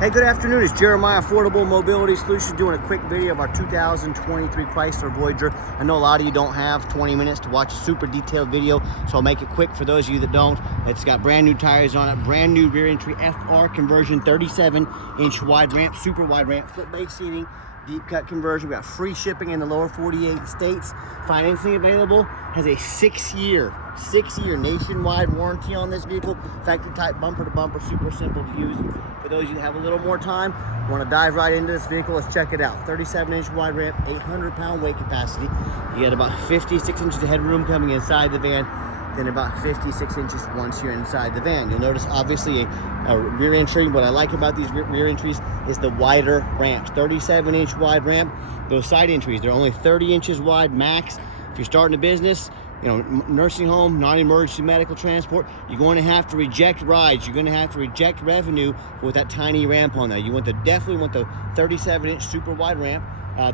Hey, good afternoon. It's Jeremiah, Affordable Mobility Solutions, doing a quick video of our 2023 Chrysler Voyager. I know a lot of you don't have 20 minutes to watch a super detailed video, so I'll make it quick for those of you that don't. It's got brand new tires on it, brand new rear entry FR conversion, 37-inch wide ramp, super wide ramp, foot base seating, deep cut conversion. We got free shipping in the lower 48 states. Financing available. Has a six-year nationwide warranty on this vehicle. Factory type, bumper to bumper, super simple to use. For those of you that have a little more time, want to dive right into this vehicle, let's check it out. 37-inch wide ramp, 800-pound weight capacity. You got about 56 inches of headroom coming inside the van, then about 56 inches once you're inside the van. You'll notice obviously a rear entry. What I like about these rear entries is the wider ramps. 37-inch wide ramp. Those side entries, they're only 30 inches wide max. If you're starting a business, you know, nursing home, non-emergency medical transport, you're going to have to reject rides. You're going to have to reject revenue with that tiny ramp on there. You want definitely want the 37-inch super wide ramp.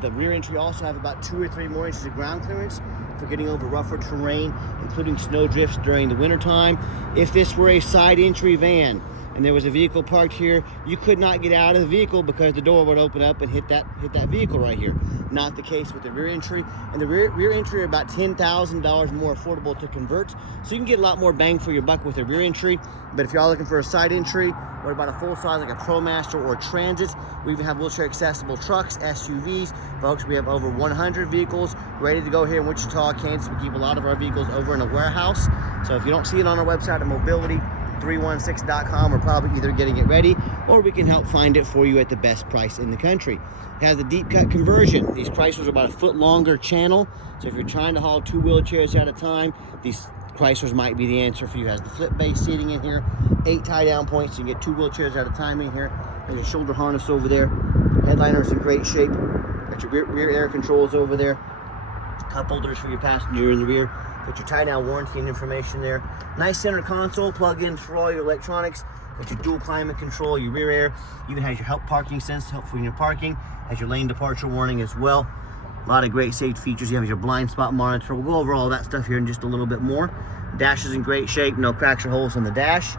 The rear entry also have about 2 or 3 more inches of ground clearance for getting over rougher terrain, including snow drifts during the winter time. If this were a side entry van and there was a vehicle parked here, you could not get out of the vehicle because the door would open up and hit that vehicle right here. Not the case with the rear entry. And the rear entry are about $10,000 more affordable to convert, so you can get a lot more bang for your buck with a rear entry. But if y'all looking for a side entry or about a full size like a ProMaster or a Transit, we even have wheelchair accessible trucks, SUVs. Folks, we have over 100 vehicles ready to go here in Wichita, Kansas. We keep a lot of our vehicles over in a warehouse. So if you don't see it on our website at mobility316.com, we're probably either getting it ready or we can help find it for you at the best price in the country. It has a deep cut conversion. These Chryslers are about a foot longer channel, so if you're trying to haul 2 wheelchairs at a time, these Chryslers might be the answer for you. It has the flip base seating in here, 8 tie down points, so you can get 2 wheelchairs at a time in here. There's a shoulder harness over there. Headliner's in great shape. Got your rear air controls over there. Cup holders for your passenger in the rear. Got your tie down warranty and information there. Nice center console, plug-ins for all your electronics. Got your dual climate control, your rear air. Even has your help parking sense to help for your parking. Has your lane departure warning as well. A lot of great safety features. You have your blind spot monitor. We'll go over all that stuff here in just a little bit more. Dash is in great shape, no cracks or holes on the dash.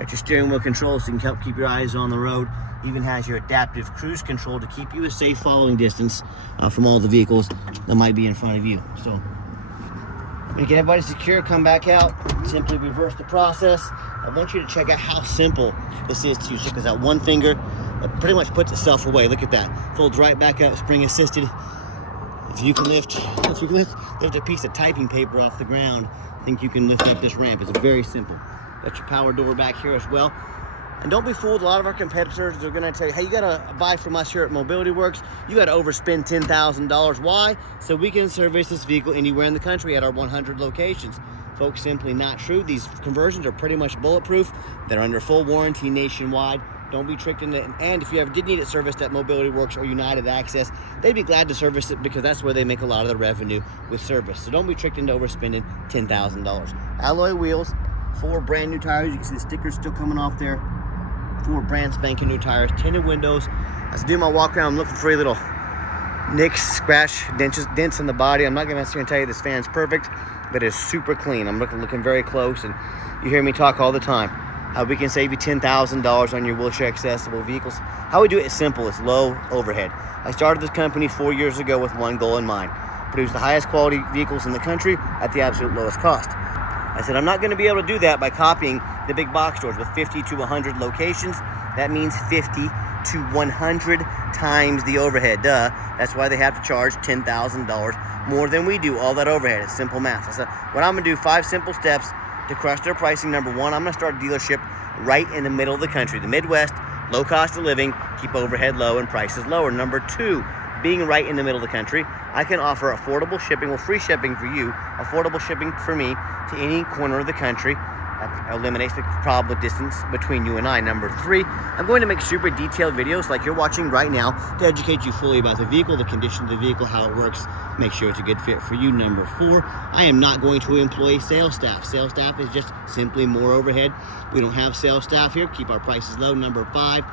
Got your steering wheel control so you can help keep your eyes on the road. Even has your adaptive cruise control to keep you a safe following distance from all the vehicles that might be in front of you. So, to get everybody secure, come back out, simply reverse the process. I want you to check out how simple this is to use. Check this out, one finger, it pretty much puts itself away. Look at that, folds right back up, spring assisted. If you can lift a piece of typing paper off the ground, I think you can lift up this ramp. It's very simple. Got your power door back here as well. And don't be fooled, a lot of our competitors are gonna tell you, hey, you gotta buy from us here at Mobility Works. You gotta overspend $10,000. Why? So we can service this vehicle anywhere in the country at our 100 locations. Folks, simply not true. These conversions are pretty much bulletproof. They're under full warranty nationwide. Don't be tricked into it. And if you ever did need it serviced at Mobility Works or United Access, they'd be glad to service it because that's where they make a lot of the revenue with service. So don't be tricked into overspending $10,000. Alloy wheels, 4 brand new tires. You can see the stickers still coming off there. 4 brand spanking new tires, tinted windows. As I do my walk around, I'm looking for a little nicks, scratch, dents in the body. I'm not gonna sit here and tell you this fan's perfect, but it's super clean. I'm looking very close, and you hear me talk all the time how we can save you $10,000 on your wheelchair accessible vehicles. How we do it is simple, it's low overhead. I started this company 4 years ago with one goal in mind: produce the highest quality vehicles in the country at the absolute lowest cost. I said, I'm not going to be able to do that by copying the big box stores with 50 to 100 locations. That means 50 to 100 times the overhead. Duh. That's why they have to charge $10,000 more than we do. All that overhead. It's simple math. I said, what I'm going to do, 5 simple steps to crush their pricing. Number 1, I'm going to start a dealership right in the middle of the country. The Midwest, low cost of living, keep overhead low and prices lower. Number 2, being right in the middle of the country, I can offer affordable shipping, well, free shipping for you, affordable shipping for me to any corner of the country. That eliminates the problem of distance between you and I. Number 3, I'm going to make super detailed videos like you're watching right now to educate you fully about the vehicle, the condition of the vehicle, how it works, make sure it's a good fit for you. Number 4, I am not going to employ sales staff. Sales staff is just simply more overhead. We don't have sales staff here, keep our prices low. Number 5,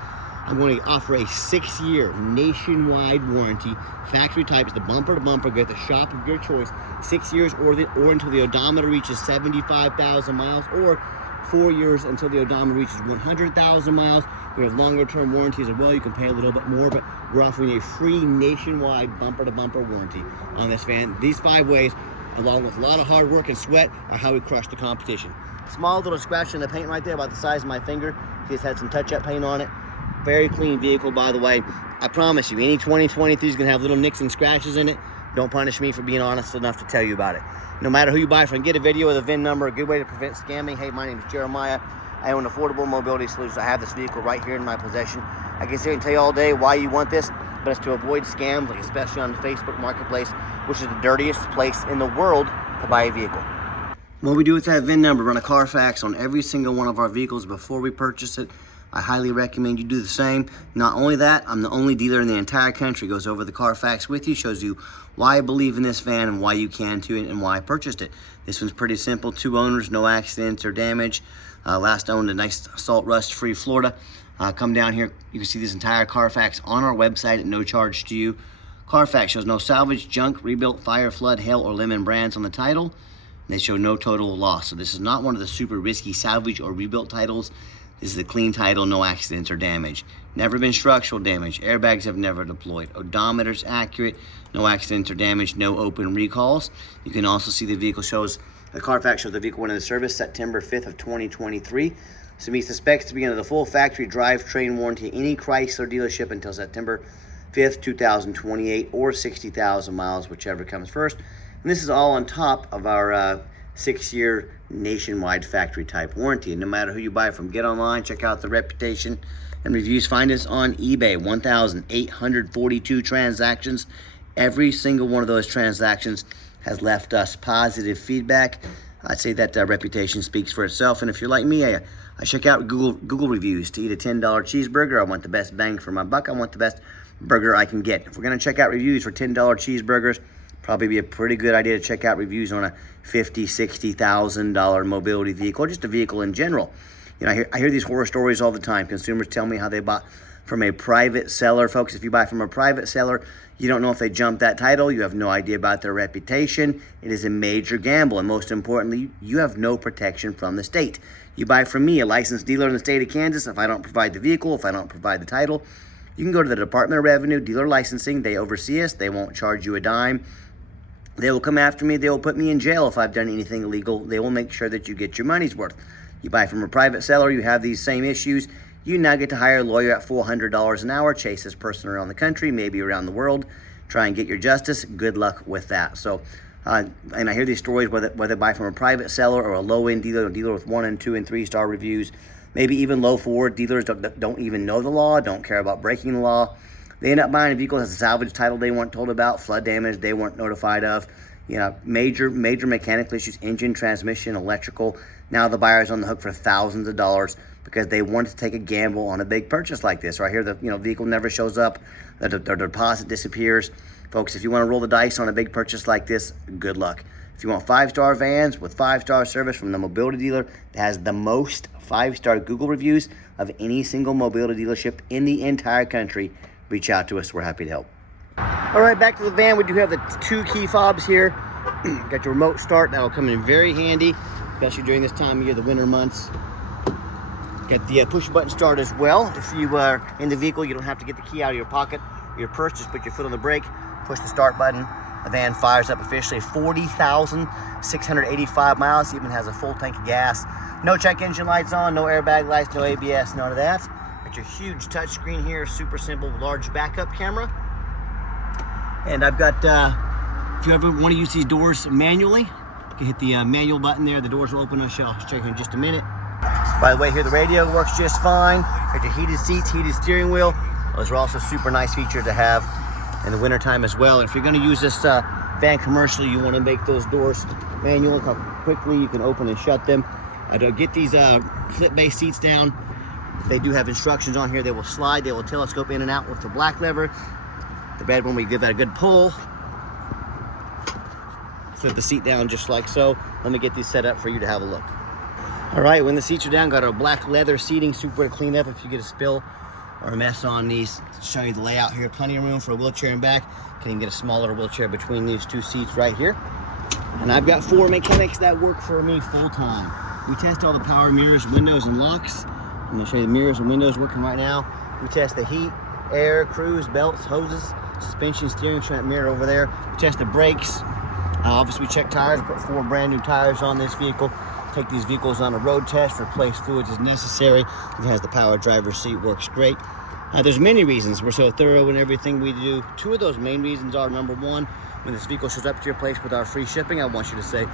I'm going to offer a 6-year nationwide warranty. Factory types, the bumper to bumper, get the shop of your choice. 6 years or until the odometer reaches 75,000 miles, or 4 years until the odometer reaches 100,000 miles. We have longer term warranties as well. You can pay a little bit more, but we're offering a free nationwide bumper to bumper warranty on this van. These 5 ways, along with a lot of hard work and sweat, are how we crush the competition. Small little scratch in the paint right there, about the size of my finger. Just had some touch-up paint on it. Very clean vehicle, by the way. I promise you, any 2023 is gonna have little nicks and scratches in it. Don't punish me for being honest enough to tell you about it. No matter who you buy from, get a video with a VIN number, a good way to prevent scamming. Hey, my name is Jeremiah. I own Affordable Mobility Solutions. I have this vehicle right here in my possession. I can sit here and tell you all day why you want this, but it's to avoid scams, like especially on the Facebook Marketplace, which is the dirtiest place in the world to buy a vehicle. What we do with that VIN number, run a Carfax on every single one of our vehicles before we purchase it. I highly recommend you do the same. Not only that, I'm the only dealer in the entire country goes over the Carfax with you, shows you why I believe in this van and why you can too, and why I purchased it. This one's pretty simple. 2 owners, no accidents or damage. Last owned in nice salt rust free Florida. Come down here, you can see this entire Carfax on our website at no charge to you. Carfax shows no salvage, junk, rebuilt, fire, flood, hail, or lemon brands on the title. They show no total loss. So this is not one of the super risky salvage or rebuilt titles. This is a clean title, no accidents or damage. Never been structural damage. Airbags have never deployed. Odometer's accurate, no accidents or damage, no open recalls. You can also see the vehicle shows, the Carfax shows the vehicle went into service September 5th of 2023. So meets the specs to be under the full factory drivetrain warranty any Chrysler dealership until September 5th, 2028, or 60,000 miles, whichever comes first. And this is all on top of our 6-year nationwide factory type warranty. And no matter who you buy from, get online, check out the reputation and reviews. Find us on eBay. 1,842 transactions. Every single one of those transactions has left us positive feedback. I'd say that reputation speaks for itself. And if you're like me, I check out Google reviews to eat a $10 cheeseburger. I want the best bang for my buck. I want the best burger I can get. If we're gonna check out reviews for $10 cheeseburgers, probably be a pretty good idea to check out reviews on a $50,000, $60,000 mobility vehicle, or just a vehicle in general. You know, I hear these horror stories all the time. Consumers tell me how they bought from a private seller. Folks, if you buy from a private seller, you don't know if they jumped that title. You have no idea about their reputation. It is a major gamble. And most importantly, you have no protection from the state. You buy from me, a licensed dealer in the state of Kansas. If I don't provide the vehicle, if I don't provide the title, you can go to the Department of Revenue, Dealer Licensing. They oversee us. They won't charge you a dime. They will come after me. They will put me in jail if I've done anything illegal. They will make sure that you get your money's worth. You buy from a private seller, you have these same issues. You now get to hire a lawyer at $400 an hour, chase this person around the country, maybe around the world, try and get your justice. Good luck with that. So, and I hear these stories whether buy from a private seller or a low-end dealer, a dealer with 1 and 2 and 3 star reviews, maybe even low forward dealers don't even know the law, don't care about breaking the law. They end up buying a vehicle that has a salvage title they weren't told about, flood damage they weren't notified of, you know, major mechanical issues, engine, transmission, electrical. Now the buyer's on the hook for thousands of dollars because they wanted to take a gamble on a big purchase like this. Or I hear the vehicle never shows up, their deposit disappears. Folks, if you want to roll the dice on a big purchase like this, good luck. If you want 5-star vans with 5-star service from the mobility dealer that has the most 5-star Google reviews of any single mobility dealership in the entire country, reach out to us. We're happy to help. All right, back to the van. We do have the 2 key fobs here. Got your remote start. That'll come in very handy, especially during this time of year, the winter months. Got the push button start as well. If you are in the vehicle, you don't have to get the key out of your pocket, your purse. Just put your foot on the brake, push the start button. The van fires up officially. 40,685 miles. Even has a full tank of gas. No check engine lights on, no airbag lights, no ABS, none of that. Got your huge touch screen here, super simple, large backup camera. And I've got, if you ever want to use these doors manually, you can hit the manual button there. The doors will open. I'll show you in just a minute. By the way, here the radio works just fine. Got your heated seats, heated steering wheel. Those are also super nice features to have in the wintertime as well. And if you're going to use this van commercially, you want to make those doors manual. Look how quickly you can open and shut them. Get these flip-based seats down. They do have instructions on here. They will slide, they will telescope in and out with the black lever. The red one, we give that a good pull. Flip the seat down just like so. Let me get these set up for you to have a look. All right, when the seats are down, got our black leather seating, super to clean up if you get a spill or a mess on these. To show you the layout here, plenty of room for a wheelchair in back. Can even get a smaller wheelchair between these 2 seats right here. And I've got 4 mechanics that work for me full time. We test all the power mirrors, windows, and locks. I'm gonna show you the mirrors and windows working right now. We test the heat, air, cruise, belts, hoses, suspension, steering, front mirror over there. We test the brakes. Obviously, we check tires. We put 4 brand new tires on this vehicle. Take these vehicles on a road test, replace fluids as necessary. It has the power driver's seat, works great. There's many reasons we're so thorough in everything we do. 2 of those main reasons are, number 1, when this vehicle shows up to your place with our free shipping, I want you to say,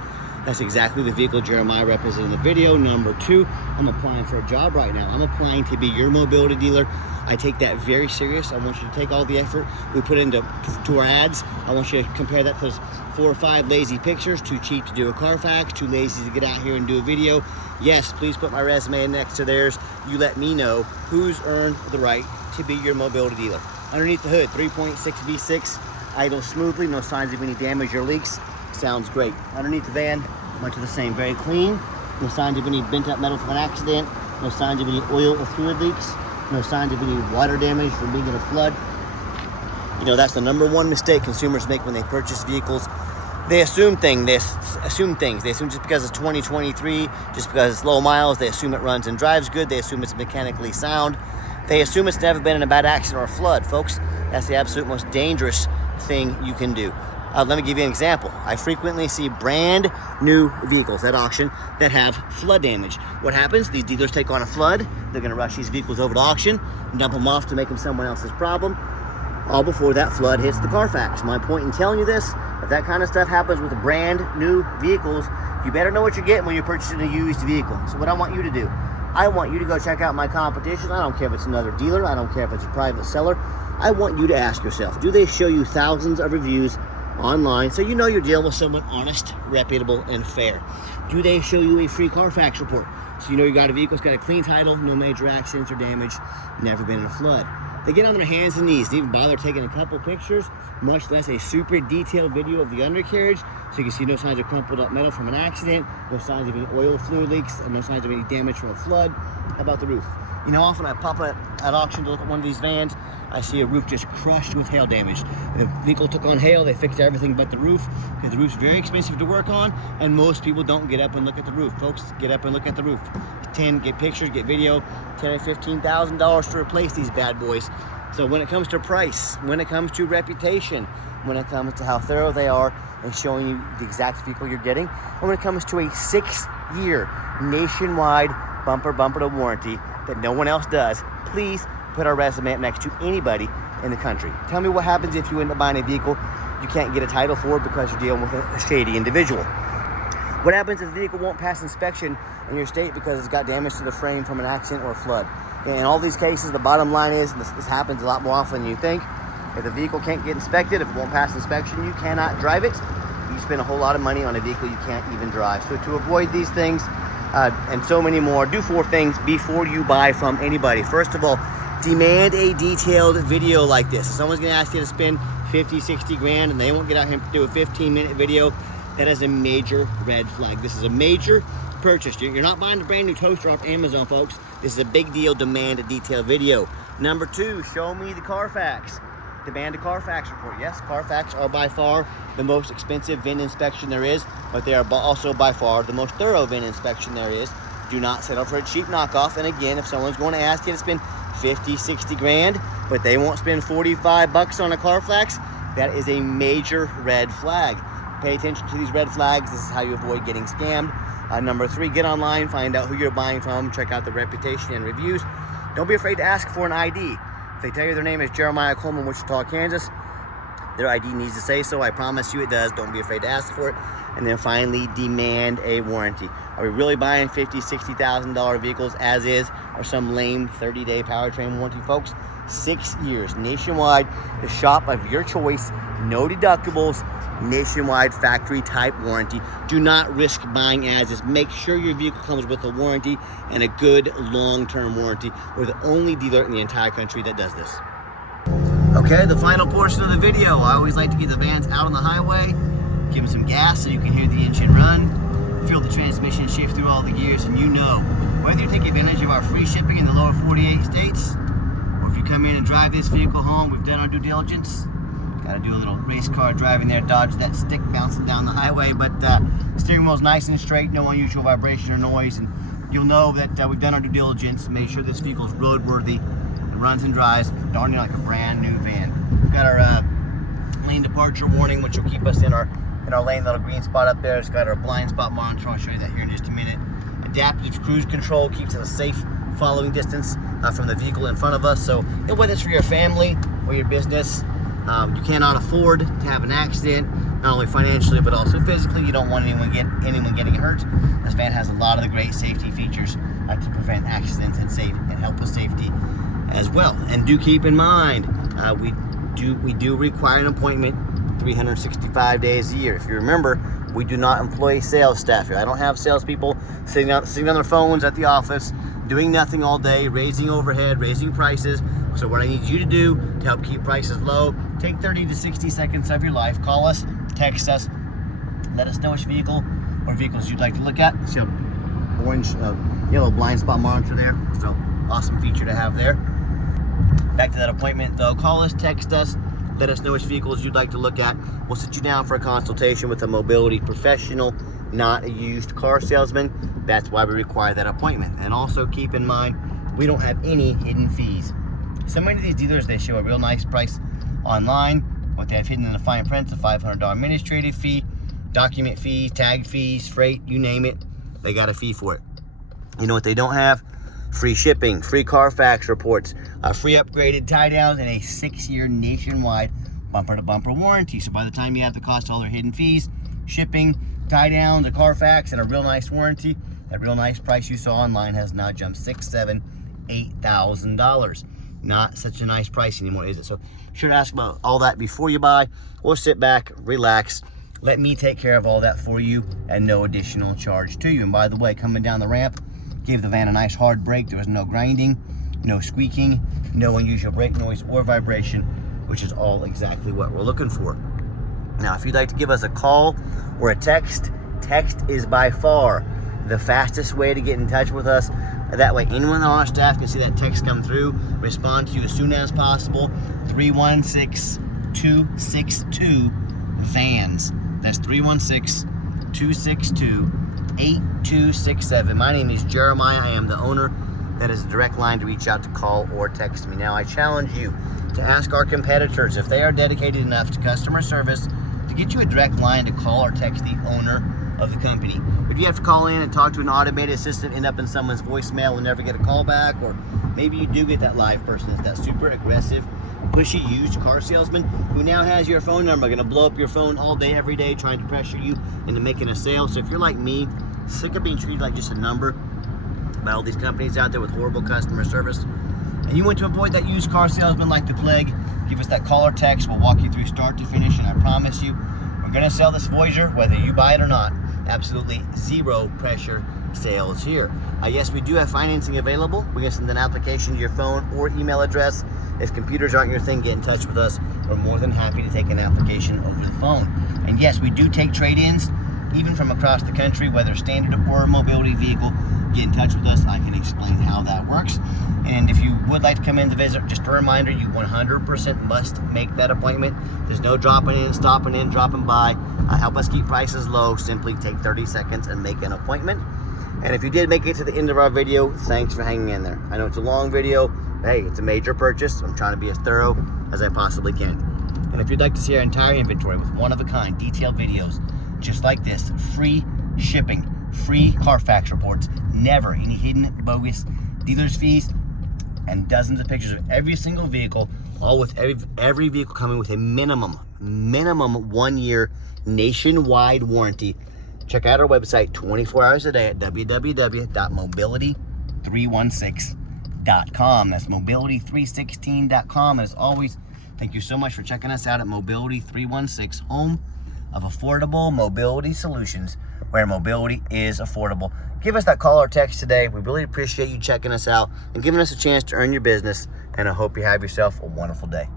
that's exactly the vehicle Jeremiah represented in the video. Number 2, I'm applying for a job right now. I'm applying to be your mobility dealer. I take that very serious. I want you to take all the effort we put into our ads. I want you to compare that to those 4 or 5 lazy pictures, too cheap to do a Carfax, too lazy to get out here and do a video. Yes, please put my resume next to theirs. You let me know who's earned the right to be your mobility dealer. Underneath the hood, 3.6 V6, idles smoothly, no signs of any damage or leaks. Sounds great. Underneath the van, much of the same, very clean. No signs of any bent up metal from an accident. No signs of any oil or fluid leaks. No signs of any water damage from being in a flood. You know, that's the number 1 mistake consumers make when they purchase vehicles. They assume things. They assume just because it's 2023, just because it's low miles, they assume it runs and drives good. They assume it's mechanically sound. They assume it's never been in a bad accident or a flood. Folks, that's the absolute most dangerous thing you can do. Let me give you an example. I frequently see brand new vehicles at auction that have flood damage. What happens? These dealers take on a flood. They're going to rush these vehicles over to auction and dump them off to make them someone else's problem, all before that flood hits the Carfax. My point in telling you this, if that kind of stuff happens with brand new vehicles, you better know what you're getting when you're purchasing a used vehicle. So what I want you to do, I want you to go check out my competition. I don't care if it's another dealer. I don't care if it's a private seller. I want you to ask yourself, do they show you thousands of reviews online so you know you're dealing with someone honest, reputable, and fair? Do they show you a free Carfax report so you know you got a vehicle, it's got a clean title, no major accidents or damage, never been in a flood? They get on their hands and knees, they even bother taking a couple pictures, much less a super detailed video of the undercarriage, so you can see no signs of crumpled up metal from an accident, no signs of any oil fluid leaks, and no signs of any damage from a flood. How about the roof? You know, often I pop up at auction to look at one of these vans, I see a roof just crushed with hail damage. The vehicle took on hail, they fixed everything but the roof, because the roof's very expensive to work on, and most people don't get up and look at the roof. Folks, get up and look at the roof. Get pictures, get video, $10,000 or $15,000 to replace these bad boys. So when it comes to price, when it comes to reputation, when it comes to how thorough they are in showing you the exact vehicle you're getting, and when it comes to a 6-year nationwide bumper-to warranty that no one else does, please put our resume up next to anybody in the country. Tell me what happens if you end up buying a vehicle you can't get a title for because you're dealing with a shady individual. What happens if the vehicle won't pass inspection in your state because it's got damage to the frame from an accident or a flood? In all these cases, the bottom line is, and this happens a lot more often than you think, if the vehicle can't get inspected, if it won't pass inspection, you cannot drive it. You spend a whole lot of money on a vehicle you can't even drive. So to avoid these things and so many more, do 4 things before you buy from anybody. First of all, demand a detailed video like this. If someone's going to ask you to spend 50, 60 grand and they won't get out here and do a 15-minute video, that is a major red flag. This is a major purchase. You're not buying a brand new toaster off Amazon, folks. This is a big deal. Demand a detailed video. Number 2, show me the Carfax. Demand a Carfax report. Yes, Carfax are by far the most expensive VIN inspection there is, but they are also by far the most thorough VIN inspection there is. Do not settle for a cheap knockoff. And again, if someone's going to ask you to spend 50, 60 grand, but they won't spend 45 bucks on a Carfax, that is a major red flag. Pay attention to these red flags. This is how you avoid getting scammed. Number 3, get online, find out who you're buying from, check out the reputation and reviews. Don't be afraid to ask for an ID. If they tell you their name is Jeremiah Coleman, Wichita, Kansas, their ID needs to say so. I promise you it does. Don't be afraid to ask for it. And then finally, demand a warranty. Are we really buying $50,000, $60,000 vehicles as is, or some lame 30-day powertrain warranty, folks? 6 years nationwide, the shop of your choice, no deductibles, nationwide factory type warranty. Do not risk buying as is. Make sure your vehicle comes with a warranty and a good long-term warranty. We're the only dealer in the entire country that does this. Okay, the final portion of the video. I always like to get the vans out on the highway, give them some gas so you can hear the engine run, feel the transmission shift through all the gears, and you know, whether you take advantage of our free shipping in the lower 48 states, or if you come in and drive this vehicle home, we've done our due diligence, Gotta do a little race car driving there, dodge that stick bouncing down the highway, but steering wheel's nice and straight, no unusual vibration or noise, and you'll know that we've done our due diligence, made sure this vehicle is roadworthy, it runs and drives darn near like a brand new van. We've got our lane departure warning, which will keep us in our lane, little green spot up there. It's got our blind spot monitor, I'll show you that here in just a minute. Adaptive cruise control keeps it a safe following distance from the vehicle in front of us, so whether it's for your family or your business, you cannot afford to have an accident, not only financially but also physically. You don't want anyone getting hurt. This van has a lot of the great safety features to prevent accidents and help with safety as well. And do keep in mind, we do require an appointment 365 days a year. If you remember, we do not employ sales staff here. I don't have salespeople sitting on their phones at the office doing nothing all day, raising overhead, raising prices. So what I need you to do to help keep prices low, take 30 to 60 seconds of your life, call us, text us, let us know which vehicle or vehicles you'd like to look at. See a orange, yellow blind spot monitor there, so awesome feature to have there. Back to that appointment though, call us, text us, let us know which vehicles you'd like to look at. We'll sit you down for a consultation with a mobility professional, not a used car salesman. That's why we require that appointment. And also keep in mind, we don't have any hidden fees. So many of these dealers, they show a real nice price online. What they have hidden in the fine print is a $500 administrative fee, document fees, tag fees, freight, you name it, they got a fee for it. You know what they don't have? Free shipping, free Carfax reports, free upgraded tie downs, and a 6-year nationwide bumper-to-bumper warranty. So by the time you have the cost of all their hidden fees, shipping, tie downs, a Carfax, and a real nice warranty, that real nice price you saw online has now jumped $6,000, $7,000, $8,000. Not such a nice price anymore, is it? So sure to ask about all that before you buy, or sit back, relax, let me take care of all that for you at no additional charge to you. And by the way, coming down the ramp, gave the van a nice hard brake. There was no grinding, no squeaking, no unusual brake noise or vibration, which is all exactly what we're looking for. Now, if you'd like to give us a call or a text is by far the fastest way to get in touch with us. That way, anyone on our staff can see that text come through, respond to you as soon as possible. 316-262-VANS. That's 316-262-8267. My name is Jeremiah. I am the owner. That is a direct line to reach out to call or text me. Now, I challenge you to ask our competitors if they are dedicated enough to customer service to get you a direct line to call or text the owner of the company. If you have to call in and talk to an automated assistant, end up in someone's voicemail and never get a call back, or maybe you do get that live person, it's that super aggressive, pushy used car salesman who now has your phone number, gonna blow up your phone all day, every day, trying to pressure you into making a sale. So if you're like me, sick of being treated like just a number by all these companies out there with horrible customer service, and you want to avoid that used car salesman like the plague, give us that call or text. We'll walk you through start to finish, and I promise you, we're gonna sell this Voyager whether you buy it or not. Absolutely zero pressure sales here. Yes, we do have financing available. We can send an application to your phone or email address. If computers aren't your thing, get in touch with us. We're more than happy to take an application over the phone. And yes, we do take trade-ins, even from across the country, whether standard or a mobility vehicle. Get in touch with us. I can explain how that works. And if you would like to come in to visit, just a reminder, you 100% must make that appointment. There's no dropping in, stopping in, dropping by. Help us keep prices low. Simply take 30 seconds and make an appointment. And if you did make it to the end of our video, thanks for hanging in there. I know it's a long video. Hey, it's a major purchase. I'm trying to be as thorough as I possibly can. And if you'd like to see our entire inventory with one-of-a-kind detailed videos just like this, free shipping, free Carfax reports, never any hidden bogus dealer's fees, and dozens of pictures of every single vehicle, all with every vehicle coming with a minimum 1-year nationwide warranty. Check out our website 24 hours a day at www.mobility316.com. That's mobility316.com. As always, thank you so much for checking us out at Mobility 316, home of affordable mobility solutions, where mobility is affordable. Give us that call or text today. We really appreciate you checking us out and giving us a chance to earn your business, and I hope you have yourself a wonderful day.